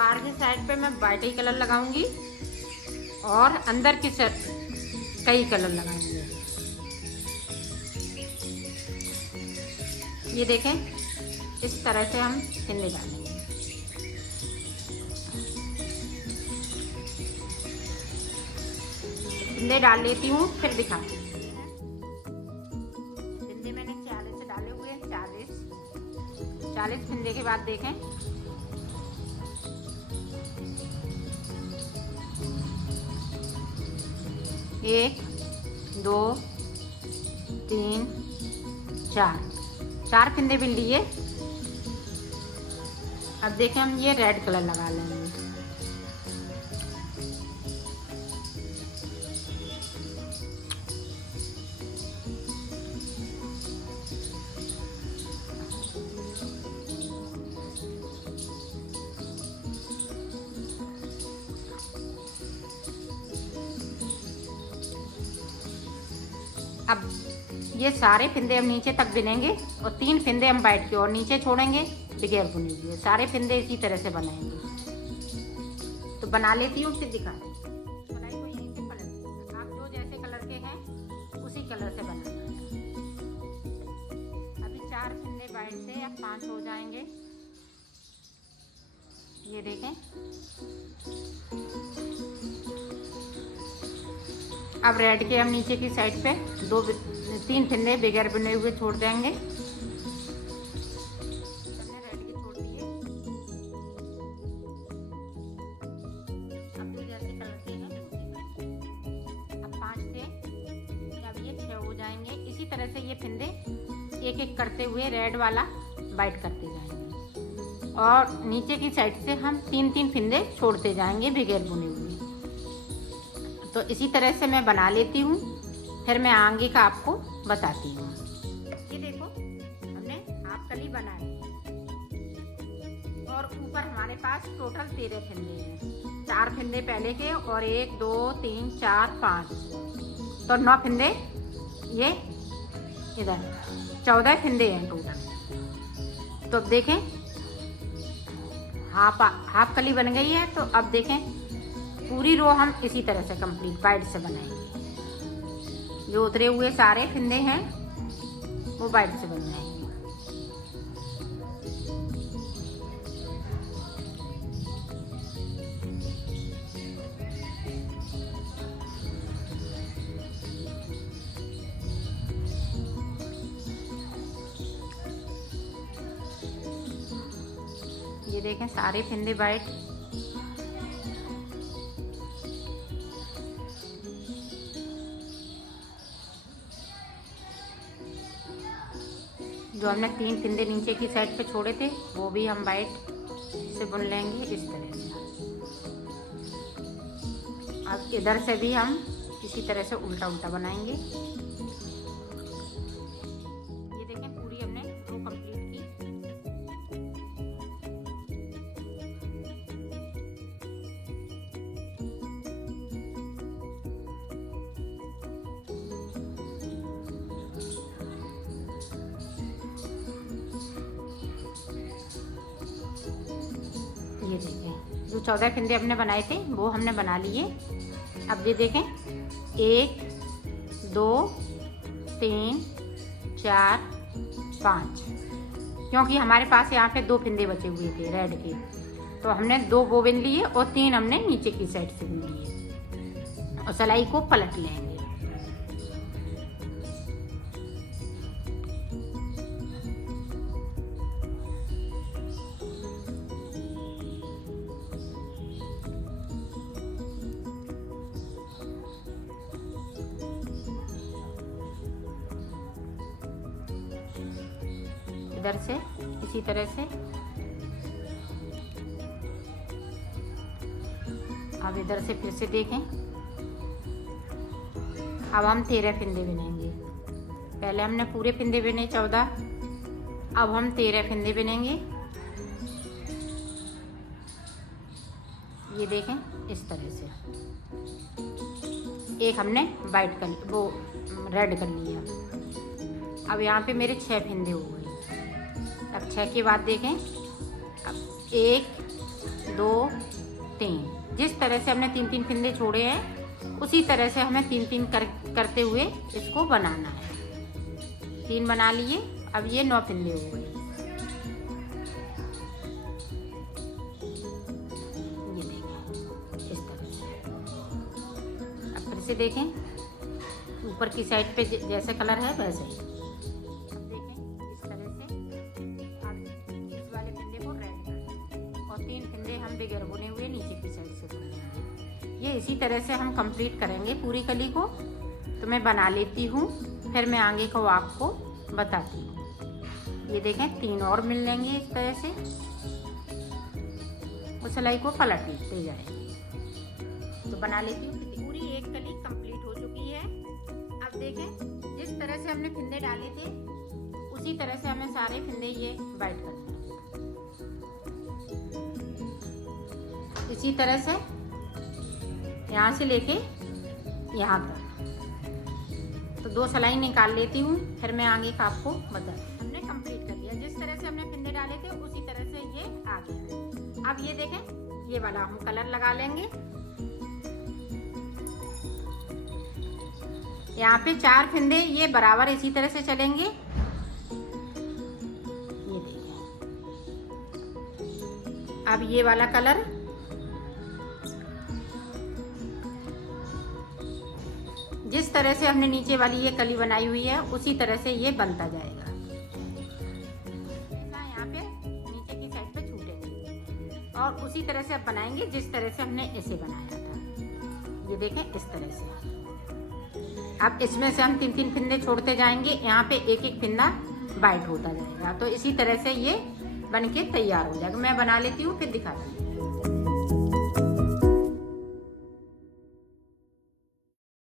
बाहर की साइड पे मैं वाइट ही कलर लगाऊंगी और अंदर की साइड कई कलर लगाएंगे। ये देखें, इस तरह से हम फिंदे डालेंगे। फिंदे डाल लेती हूँ, फिर दिखाती हूँ। फिंदे मैंने 40 डाले हुए हैं। 40 फिंदे के बाद देखें, एक, दो, तीन, चार फिंदे बिन लिए। अब देखें, हम ये रेड कलर लगा लेंगे। अब ये सारे फिंदे हम नीचे तक बिनेंगे और 3 फिंदे हम वाइट के और नीचे छोड़ेंगे बगैर बुने हुए। सारे फिंदे इसी तरह से बनाएंगे। तो बना लेती हूँ, फिर दिखा देती हूँ। कढ़ाई को यहीं से पलट, आप जो जैसे कलर के हैं उसी कलर से बनाना है। अभी 4 फिंदे वाइट से अब 5 हो जाएंगे। ये देखें, अब रेड के हम नीचे की साइड पे 3 फिंदे बगैर बुने हुए छोड़ देंगे। हमने रेड के छोड़ दिए। अब जो जैसे कलर के हैं अब 5 थे, अब ये 6 हो जाएंगे। इसी तरह से ये फिंदे एक एक करते हुए रेड वाला वाइट करते जाएंगे और नीचे की साइड से हम 3-3 फिंदे छोड़ते जाएंगे बगैर बुने हुए। तो इसी तरह से मैं बना लेती हूँ, फिर मैं आगे का आपको बताती हूँ। ये देखो, हमने हाफ कली बनाई और ऊपर हमारे पास टोटल 13 फिंदे हैं। 4 फिंदे पहले के और 1, 2, 3, 4, 5, तो 9 फिंदे ये इधर, 14 फिंदे हैं टोटल। तो अब देखें, हाफ कली बन गई है। तो अब देखें, पूरी रो हम इसी तरह से कंप्लीट वाइट से बनाएंगे। जो उतरे हुए सारे फिंदे हैं वो वाइट से बन जाएंगे। ये देखें, सारे फिंदे वाइट। जो हमने 3 फिंदे नीचे की साइड पे छोड़े थे वो भी हम वाइट से बुन लेंगे इस तरह से। अब इधर से भी हम इसी तरह से उल्टा उल्टा बनाएंगे। ये देखें, पूरी हमने रो कंप्लीट की। ये देखें, जो 14 फिंदे हमने बनाए थे वो हमने बना लिए। अब ये देखें, 1, 2, 3, 4, 5, क्योंकि हमारे पास यहाँ पे 2 फिंदे बचे हुए थे रेड के, तो हमने 2 वो बिन लिए और 3 हमने नीचे की साइड से बिन लिए और सिलाई को पलट लेंगे। इधर से इसी तरह से। अब इधर से फिर से देखें, अब हम 13 फिंदे बिनेंगे। पहले हमने पूरे फिंदे बिने 14, अब हम 13 फिंदे बिनेंगे। ये देखें, इस तरह से। एक हमने वाइट कर, वो रेड कर लिया। अब यहाँ पे मेरे 6 फिंदे हो गए। अब 6 के बाद देखें, अब 1, 2 3। जिस तरह से हमने 3-3 फंदे छोड़े हैं उसी तरह से हमें 3-3 करते हुए इसको बनाना है। 3 बना लिए। अब ये 9 फंदे हो गए। ये देखें इस तरह से। अब फिर से देखें ऊपर की साइड पे जैसे कलर है वैसे ही। अब देखें इस तरह से अब इस वाले फंदे को रेड कर दें और 3 फंदे हम बगैर बुने हुए नीचे की साइड से बुनेंगे। ये इसी तरह से हम कंप्लीट करेंगे पूरी कली को। तो मैं बना लेती हूँ, फिर मैं आगे को आपको बताती हूँ। ये देखें 3 और मिल लेंगे इस तरह से। उस सिलाई को पलट लेते जाएंगे। तो बना लेती हूँ। पूरी एक कली कंप्लीट हो चुकी है। अब देखें जिस तरह से हमने फंदे डाले थे उसी तरह से हमें सारे फंदे ये वाइट करने हैं। इसी तरह से यहाँ से लेके यहाँ तक। तो 2 सिलाई निकाल लेती हूँ, फिर मैं आगे का आपको बताती हूँ। हमने कंप्लीट कर लिया। जिस तरह से हमने फंदे डाले थे उसी तरह से ये आ गया। अब ये देखें ये वाला हम कलर लगा लेंगे। यहाँ पे 4 फंदे ये बराबर इसी तरह से चलेंगे। ये देखें। अब ये वाला कलर जिस तरह से हमने नीचे वाली ये कली बनाई हुई है उसी तरह से ये बनता जाएगा। यहाँ पे नीचे की साइड पे छूटेंगे और उसी तरह से अब बनाएंगे जिस तरह से हमने इसे बनाया था। ये देखें इस तरह से। अब इसमें से हम 3-3 फंदे छोड़ते जाएंगे। यहाँ पे एक फंदा वाइट होता जाएगा। तो इसी तरह से ये बनके तैयार हो जाएगा। मैं बना लेती हूँ फिर दिखाती हूँ।